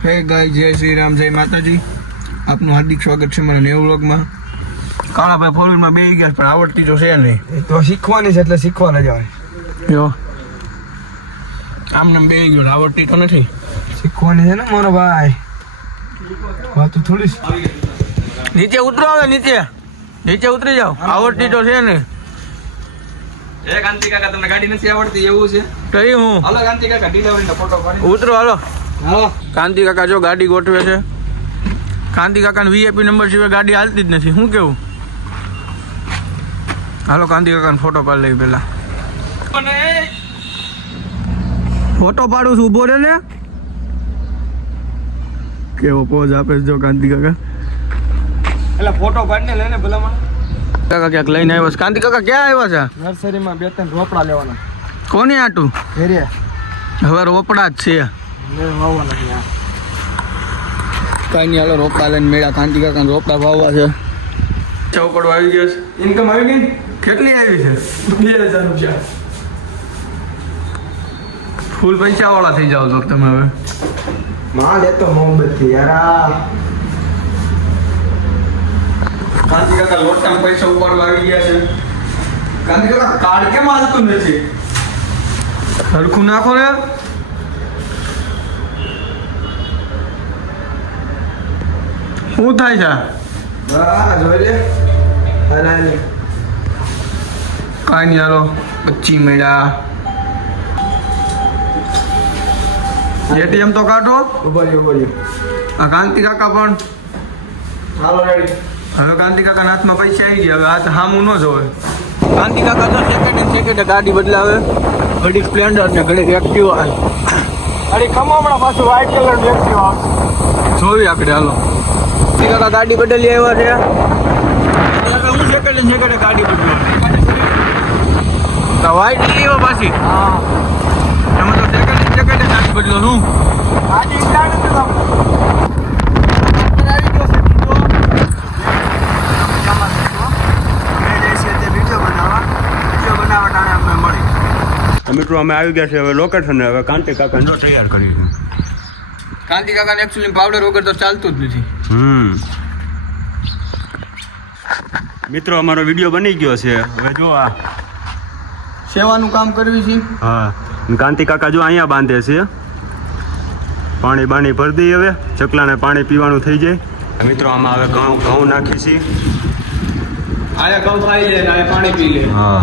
હે ગાય જય શ્રી રામ જય માતાજી. આપનું હાર્દિક સ્વાગત છે મારા નેવું વ્લોગમાં. કાળાભાઈ ફોર વ્હીલમાં બેસી ગયા પણ આવડતી તો છે નહીં. તો શીખવાની છે એટલે શીખવા જવાય. જો આમ નામ બેસી ગયો આવડતી તો નથી. શીખવાની છે ને મારો ભાઈ. વાત થોડી નીચે ઉતરો હવે નીચે ઉતરી જાઓ. આવડતી તો છે ને. એ કાંતિ કાકા તમને ગાડી નથી આવડતી એવું છે? કઈ હું હાલો કાંતિ કાકા ડિલિવરીનો ફોટો પાડી. ઉતરો હાલો. હાલો કાંતિ કાકા જો ગાડી ગોઠવે છે. કાંતિ કાકાને વીઆઈપી નંબર સિવાય ગાડી હાલતી જ નથી. શું કેવું? હાલો કાંતિ કાકાનો ફોટો પાડી લઈ પેલા. ફોટો પાડું છું, ઉભો રે ને. કેવો પોઝ આપે છે જો કાંતિ કાકા. એટલે ફોટો પાડીને લઈને ભલામાં કાકા ક્યાંક લઈને આવ્યો છે. કાંતિ કાકા ક્યાં આવ્યા છે? નર્સરીમાં 2-3 રોપડા લેવાના. કોની આટું? ઘેરે હવે રોપડા જ છે. વાવવાના છે. કઈ નહીં હાલો રોપડા લઈને મેળા. કાંતિ કાકાને રોપડા વાવવા છે. ચોકડો આવી ગયો છે. ઇન્કમ આવી ગઈ? કેટલી આવી છે? 2000 રૂપિયા. ફૂલ પૈસા વાળા થઈ જાવ છો તમે હવે. માં લેતો મોહબ્બતથી યાર. કાંતિ કાકા લોટામાં પૈસા ઉપાડવા આવી ગયા છે. કાંતિ કાકા કાર્ડ કેમ હાલતું નથી? સરખું નાખો ને. શું થાય છે? હા જોઈ લે. હલાલી કાંઈ નહીં હાલો 25 મળ્યા. એટીએમ તો કાઢો. ઉભો આ કાંતિ કાકા પણ હાલો રેડી. હવે કાંતિ કાકાના હાથમાં પૈસા આવી ગયા. હવે હાથ હામું ન જોવે. કાંતિ કાકા તો સેકન્ડ ગાડી બદલાવે. ઘડી સ્પ્લેન્ડર ને ઘડી એક્ટિવા. અરે ખમો હમણાં પાછું વ્હાઈટ કલર નું એક્ટિવ આવશે. જોવી આપણે હાલો. કાંતિ કાકા ગાડી બદલી આવ્યા છે. હવે હું સેકન્ડ ગાડી બદલવા વ્હાઈટ લઈ આવ્યો પાછી. હા એમાં તો સેકન્ડ ગાડી બદલો શું? ગાડી સ્ટાર્ટ નથી મિત્રો અમે આવી ગયા છે હવે લોકેશન. હવે કાંતિ કાકા જો તૈયાર કરી છે. કાંતિ કાકાને એકચ્યુઅલી પાવડર વગર તો ચાલતું જ નથી. મિત્રો અમારો વિડીયો બની ગયો છે. હવે જો આ સેવાનું કામ કરવી છે. હા કાંતિ કાકા જો અહીંયા બાંધે છે. પાણી બાણી ભરી દઈએ. હવે ચકલાને પાણી પીવાનું થઈ જાય. મિત્રો આમાં હવે ઘઉં નાખી છીએ. આયા ઘઉં ખાઈ લે ને આયા પાણી પી લે. હા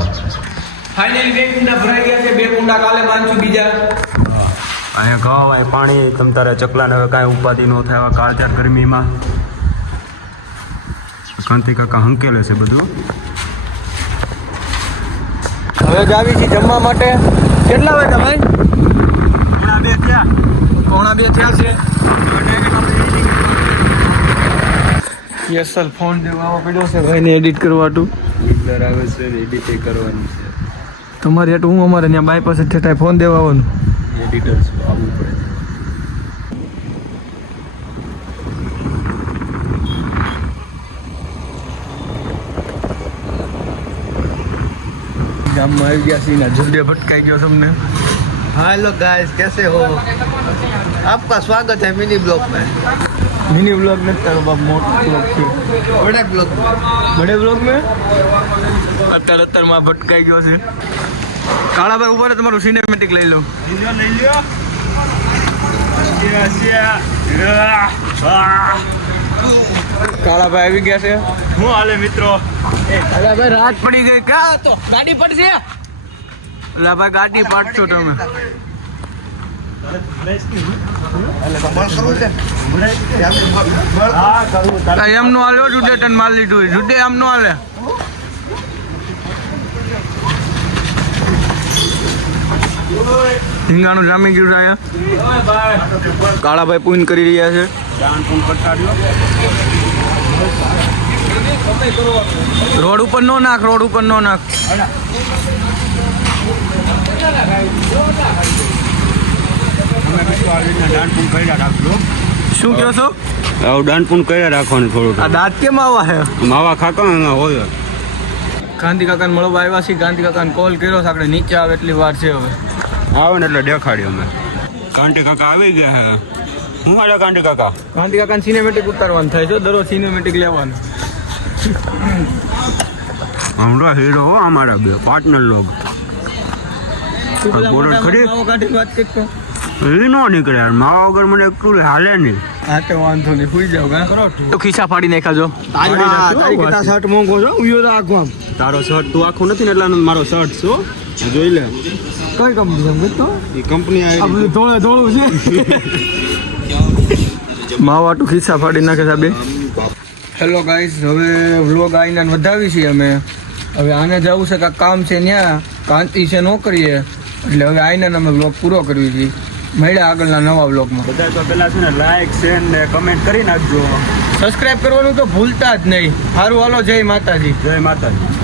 ફાઇનલી 2 કુંડા ભરાઈ ગયા છે. 2 કુંડા કાલે બાંધશું બીજા. અહીંયા ઘઉં અહીં પાણી. તમ તારે ચકલાને હવે કાંઈ ઉપાધિ ન થાય આવા કાળજાર ગરમીમાં. કાંતિ કાકા હંકેલે છે બધું. હવે જ આવી છે જમવા માટે. કેટલા વાગ્યા ભાઈ? પોણા 2 થયા છે. યસલ ફોન દેવા પડ્યો છે ભાઈને એડિટ કરવાટું. નીકળર આવે છે ને એડિટ કરવાની છે. તમારે એટલું હું અમારે ત્યાં બાય પાસે ઠેઠાય ફોન દેવા આવવાનું. એડિટર આવવું પડે. ગામમાં આવી ગયા છે. જલ્દી ભટકાઈ ગયો તમને. हेलो गाइस कैसे हो? आपका स्वागत है मिनी ब्लॉग में. मिनी ब्लॉग में तारो बाप मोटो ब्लॉग છે. बड़े ब्लॉग में. बड़े ब्लॉग में અત્યારે માં ભટકાઈ ગયો છે. કાળાભાઈ ઉપર તમારું સિનેમેટિક લઈ લો. કાળાભાઈ આવી ગયા છે. હું હાલે મિત્રો? અરે ભાઈ રાત પડી ગઈ. ક્યાં હતો? ગાડી પડશે. અલા ભાઈ ગાડી પાડશો તમે. એમ નો હાલ્યો જુડે ટન માલ લીધું. જુડે એમ નો હાલે. ઢીંગાણું જામી ગયું છે. કાળાભાઈ પૂન કરી રહ્યા છે. રોડ ઉપર નો નાખ. રોડ ઉપર નો નાખ. શું કહો છો? દાનપુન કર્યા રાખવાનું થોડું. આ દાંત કેમ આવા છે? માવા ખાકા હોય. ગાંધી કાકાને મળવા આવ્યા છીએ. ગાંધી કાકાને કોલ કર્યો છે. આપણે નીચે આવે એટલી વાર છે. હવે આવે ને એટલે દેખાડ્યો અમે. કાંતિ કાકા આવી ગયા હે. હું હાલે કાંતિ કાકા કાંતિ કાકાને સિનેમેટિક ઉતારવાનું થાય છે દરરોજ સિનેમેટિક લેવાનું. હમણાં હીરો હો અમારા બે પાર્ટનર લોગ તું પેલા બોલો મોટા ખરી? માવો કાઢીને વાત કરતો. એ નો નીકળે યાર માવા વગર મને એકલું હાલે નહીં હા તો વાંધો નહીં સુઈ જાવ કા તો ખીસા ફાડી નાખાજો. તારી કેટલા શર્ટ મોંઘો છો ઉયો તો આખો આમ તારો શર્ટ તું આખું નથી ને એટલે મારો શર્ટ છો જોઈ લે કઈ કંપની એમ કહેતો એ કંપની આ બધું ધોળે ધોળું છે માવાટું ખિસ્સા ફાડી નાખે સાહેબ. હેલો ગાઈસ, હવે વ્લોગ આઈને વધાવી છીએ અમે. હવે આને જવું છે કાંઈક કામ છે ત્યાં, કાંતિ છે નોકરીએ, એટલે હવે આઈને અમે વ્લોગ પૂરો કરવી છીએ. મળ્યા આગળના નવા વ્લોગમાં. બધા તો પેલા છે ને લાઈક શેર ને કમેન્ટ કરી નાખજો. સબસ્ક્રાઇબ કરવાનું તો ભૂલતા જ નહીં. સારું હાલો, જય માતાજી. જય માતાજી.